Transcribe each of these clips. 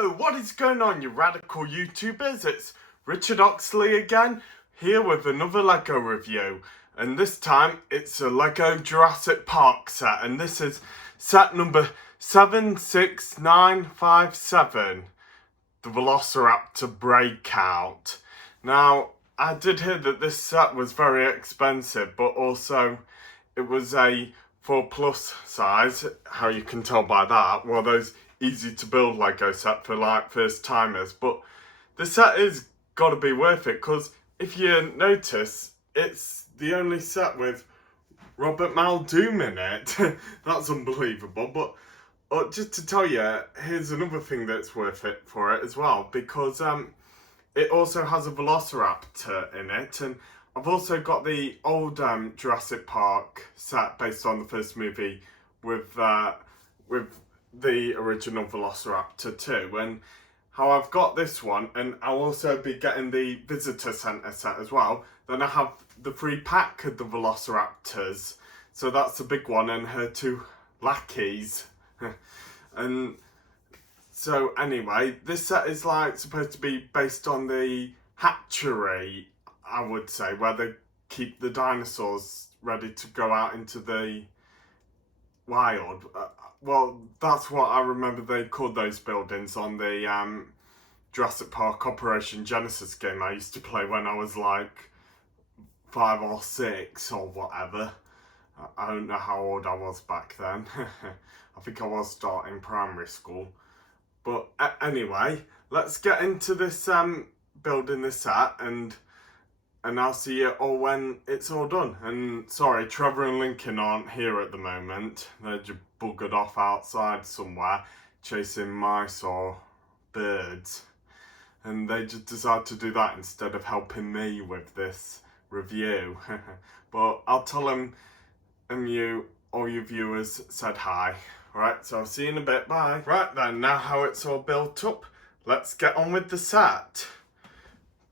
Yo, what is going on, you radical YouTubers? It's Richard Oxley again, here with another LEGO review. And this time, it's a LEGO Jurassic Park set, and this is set number 76957, the Velociraptor Breakout. Now, I did hear that this set was very expensive, but also it was a 4+ size, how you can tell by that, well, those easy to build LEGO set for like first timers. But the set is gotta be worth it, because if you notice, it's the only set with Robert Muldoon in it. That's unbelievable. But just to tell you, here's another thing that's worth it for it as well, because it also has a Velociraptor in it, and I've also got the old Jurassic Park set based on the first movie with the original Velociraptor too. And how I've got this one, and I'll also be getting the Visitor Centre set as well. Then I have the free pack of the Velociraptors, so that's the big one, and her two lackeys. And so anyway, this set is like supposed to be based on the hatchery, I would say, where they keep the dinosaurs ready to go out into the wild. Well, that's what I remember they called those buildings on the Jurassic Park Operation Genesis game I used to play when I was like 5 or 6 or whatever. I don't know how old I was back then. I think I was starting primary school. But anyway, let's get into this building this set, and I'll see you all when it's all done. And sorry, Trevor and Lincoln aren't here at the moment. They're just buggered off outside somewhere, chasing mice or birds. And they just decided to do that instead of helping me with this review. But I'll tell them and all you viewers said hi. Alright, so I'll see you in a bit, bye. Right then, now how it's all built up, let's get on with the set.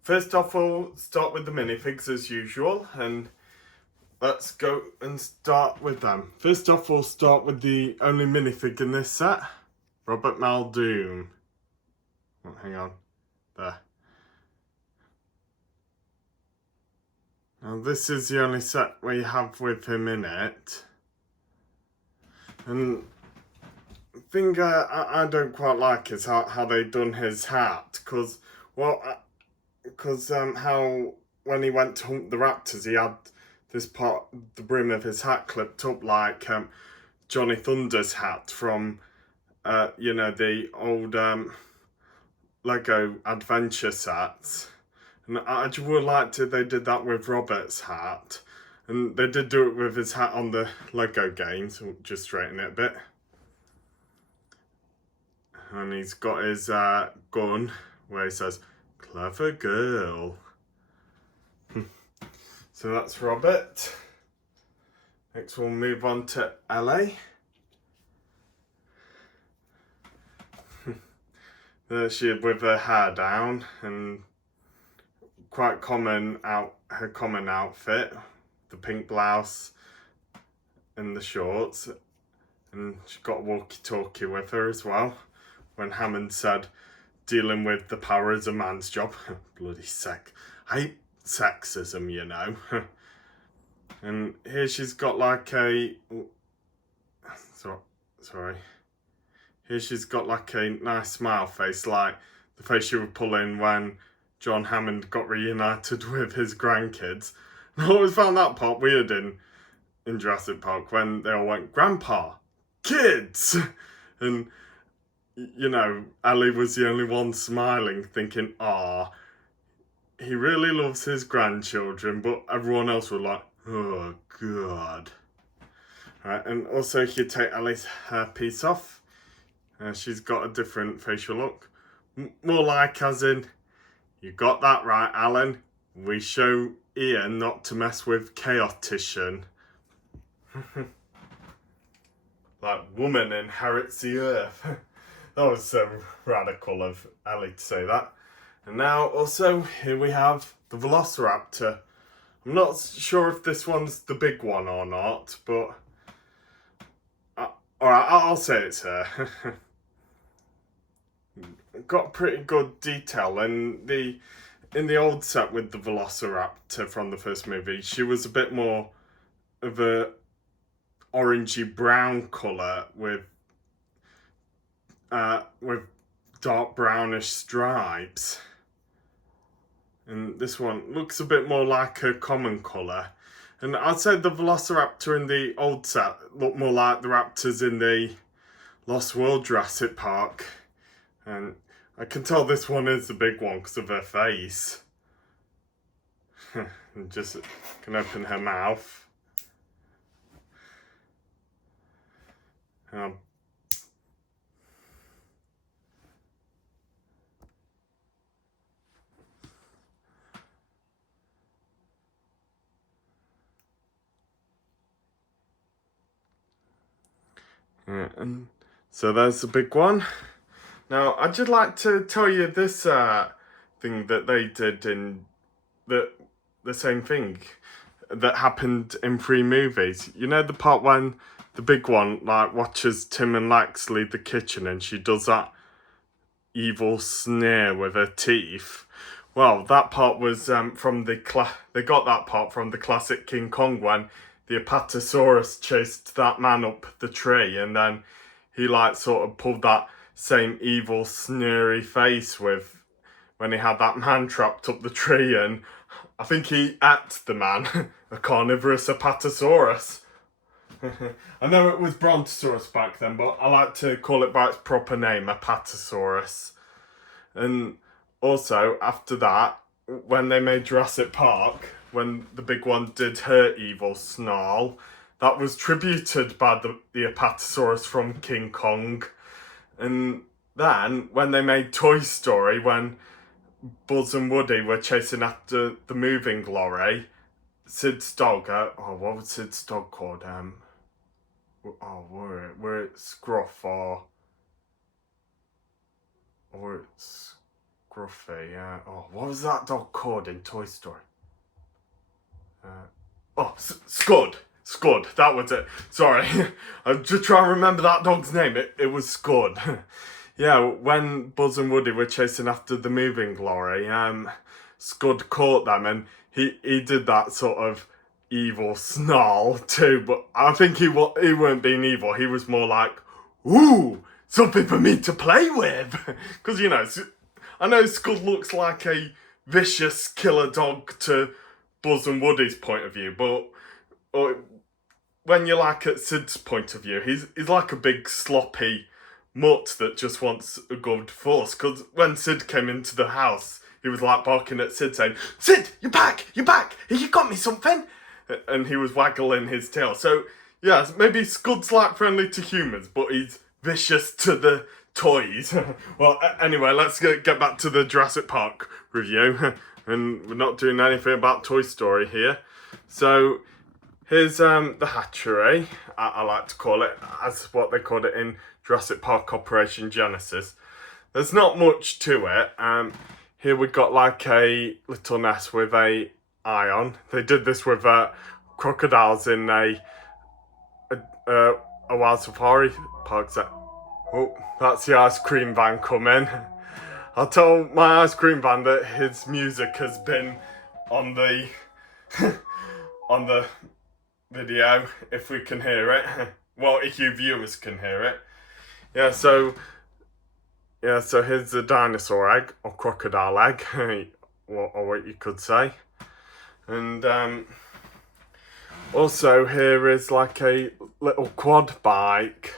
First off, we'll start with the minifigs as usual, and let's go and start with them. First off, we'll start with the only minifig in this set, Robert Muldoon. Oh, hang on, there. Now this is the only set we have with him in it. And the thing I don't quite like is how they done his hat, because, well, how when he went to hunt the raptors, he had this part, the brim of his hat clipped up like Johnny Thunder's hat from, you know, the old LEGO adventure sets. And I just would like to, they did that with Robert's hat. And they did do it with his hat on the LEGO game, so just straighten it a bit. And he's got his gun where he says, "Clever girl." So that's Robert. Next we'll move on to Ellie. There she is with her hair down, and quite common her common outfit, the pink blouse and the shorts, and she got a walkie-talkie with her as well. When Hammond said, "Dealing with the power is a man's job." Bloody I hate sexism, you know. And here she's got like a... Sorry. Here she's got like a nice smile face, like the face she would pull in when John Hammond got reunited with his grandkids. And I always found that part weird in Jurassic Park, when they all went, "Grandpa, kids!" And you know, Ellie was the only one smiling, thinking, "Ah, he really loves his grandchildren," but everyone else was like, "Oh, God." Right, and also if you take Ellie's hairpiece off, she's got a different facial look. More like as in, "You got that right, Alan. We show Ian not to mess with Chaotician." Like, woman inherits the earth. That was so radical of Ellie to say that. And now also here we have the Velociraptor. I'm not sure if this one's the big one or not, but alright, I'll say it's her. got pretty good detail. And in the old set with the Velociraptor from the first movie, she was a bit more of a orangey brown colour with dark brownish stripes. And this one looks a bit more like a common colour. And I'd say the Velociraptor in the old set looked more like the raptors in the Lost World Jurassic Park. And I can tell this one is the big one because of her face. And just can open her mouth. Yeah, and so there's the big one. Now, I'd just like to tell you this thing that they did in the same thing that happened in 3 movies. You know the part when the big one like watches Tim and Lex leave the kitchen and she does that evil sneer with her teeth? Well, that part was from they got that part from the classic King Kong when the Apatosaurus chased that man up the tree and then he like sort of pulled that same evil sneery face with when he had that man trapped up the tree, and I think he ate the man, a carnivorous Apatosaurus. I know it was Brontosaurus back then, but I like to call it by its proper name, Apatosaurus. And also, after that, when they made Jurassic Park, when the big one did her evil snarl, that was tributed by the Apatosaurus from King Kong. And then, when they made Toy Story, when Buzz and Woody were chasing after the moving lorry, Sid's dog, what was Sid's dog called? Were it Scruff or it's Scruffy? What was that dog called in Toy Story? Scud. Scud, that was it. Sorry, I'm just trying to remember that dog's name. It was Scud. Yeah, when Buzz and Woody were chasing after the moving lorry, Scud caught them and he did that sort of evil snarl too, but I think he weren't being evil. He was more like, ooh, something for me to play with. Because, you know, I know Scud looks like a vicious killer dog to Buzz and Woody's point of view, but when you're like at Sid's point of view, he's like a big sloppy mutt that just wants a good force. Because when Sid came into the house, he was like barking at Sid saying, Sid, you're back, you got me something. And he was waggling his tail. So, yeah, maybe Scud's like friendly to humans, but he's vicious to the toys. Well, anyway, let's get back to the Jurassic Park review. And we're not doing anything about Toy Story here. So, here's the hatchery, I like to call it, as what they called it in Jurassic Park Operation Genesis. There's not much to it. Here we got like a little nest with a eye on. They did this with crocodiles in a wild safari park set. Oh, that's the ice cream van coming. I'll tell my ice cream van that his music has been on the on the video, if we can hear it. Well, if you viewers can hear it. So here's the dinosaur egg, or crocodile egg, or what you could say. And also here is like a little quad bike.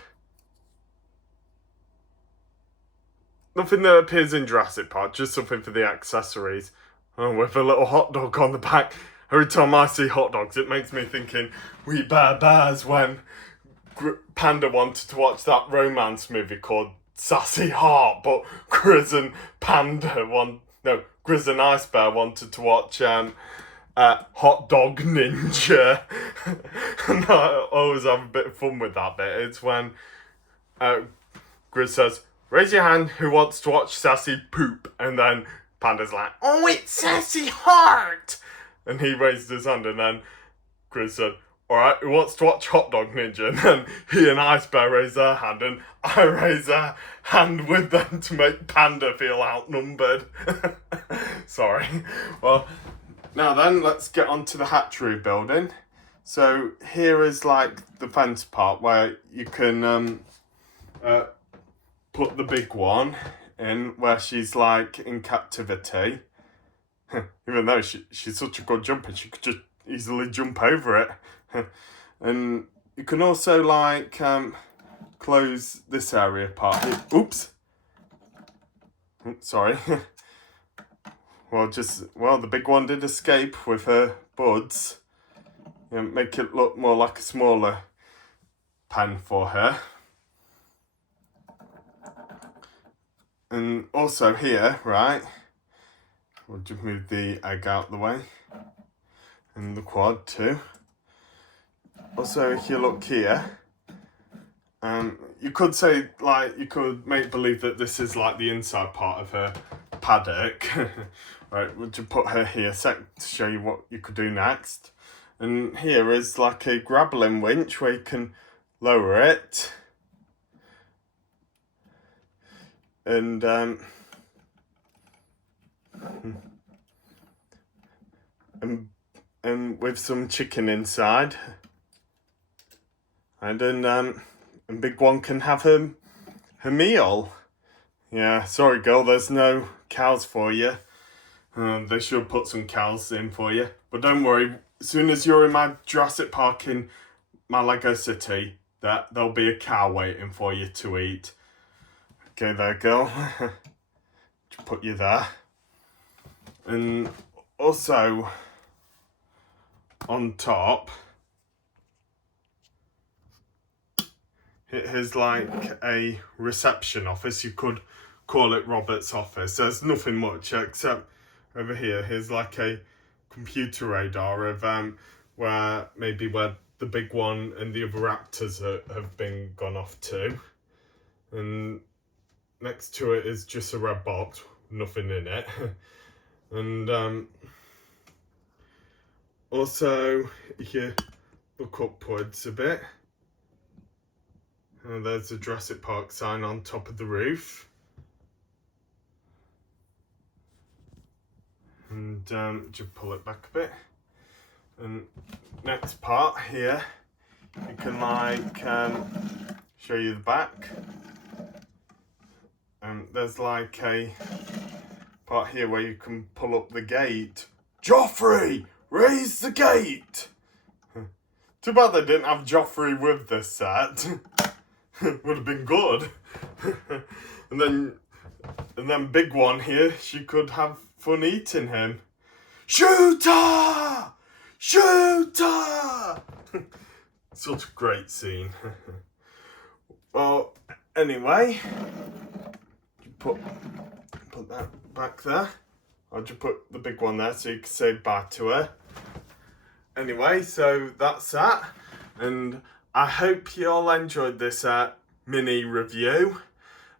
Nothing that appears in Jurassic Park, just something for the accessories. With a little hot dog on the back. Every time I see hot dogs, it makes me thinking We Bare Bears when Panda wanted to watch that romance movie called Sassy Heart, but Grizz and Ice Bear wanted to watch Hot Dog Ninja. And I always have a bit of fun with that bit. It's when Grizz says, raise your hand who wants to watch Sassy Poop, and then Panda's like, oh, it's Sassy Heart! And he raised his hand, and then Grizz said, alright, who wants to watch Hot Dog Ninja? And then he and Ice Bear raise their hand, and I raise a hand with them to make Panda feel outnumbered. Sorry. Well, now then, let's get on to the hatchery building. So here is like the fence part where you can put the big one in where she's like in captivity. Even though she's such a good jumper, she could just easily jump over it. And you can also like close this area part here. Oops. Sorry. Well, the big one did escape with her buds. Make it look more like a smaller pen for her. And also here, right, we'll just move the egg out the way. And the quad too. Also, if you look here, you could say, like, you could make believe that this is like the inside part of her paddock. Right, we'll just put her here to show you what you could do next. And here is like a grappling winch where you can lower it. And with some chicken inside. And then Big One can have her meal. Yeah, sorry girl, there's no cows for you. They should put some cows in for you. But don't worry, as soon as you're in my Jurassic Park in my Lego City, there'll be a cow waiting for you to eat. Okay there, girl. Just put you there. And also, on top, here's like a reception office. You could call it Robert's office. There's nothing much except over here. Here's like a computer radar of where the big one and the other raptors have been gone off to. And next to it is just a red box, nothing in it. And also, if you look upwards a bit, there's the Jurassic Park sign on top of the roof. And just pull it back a bit. And next part here, you can like show you the back. There's like a part here where you can pull up the gate. Joffrey, raise the gate. Too bad they didn't have Joffrey with this set. Would have been good. and then Big One here, she could have fun eating him. Shooter! Shooter! Such a great scene. Well, anyway, put that back there. I'll just put the big one there so you can say bye to her. Anyway, so that's that. And I hope you all enjoyed this mini review.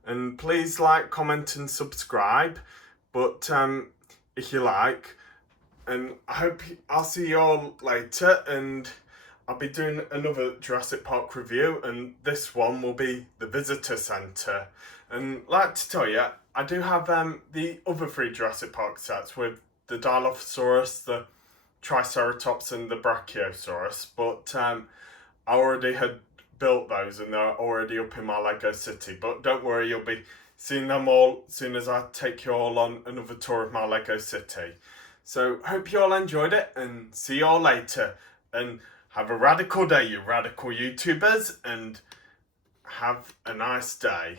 And please like, comment and subscribe. But if you like. And I hope I'll see you all later. And I'll be doing another Jurassic Park review. And this one will be the visitor centre. And like to tell you, I do have the other 3 Jurassic Park sets with the Dilophosaurus, the Triceratops and the Brachiosaurus. But I already had built those and they're already up in my Lego City. But don't worry, you'll be seeing them all as soon as I take you all on another tour of my Lego City. So hope you all enjoyed it and see you all later. And have a radical day, you radical YouTubers, and have a nice day.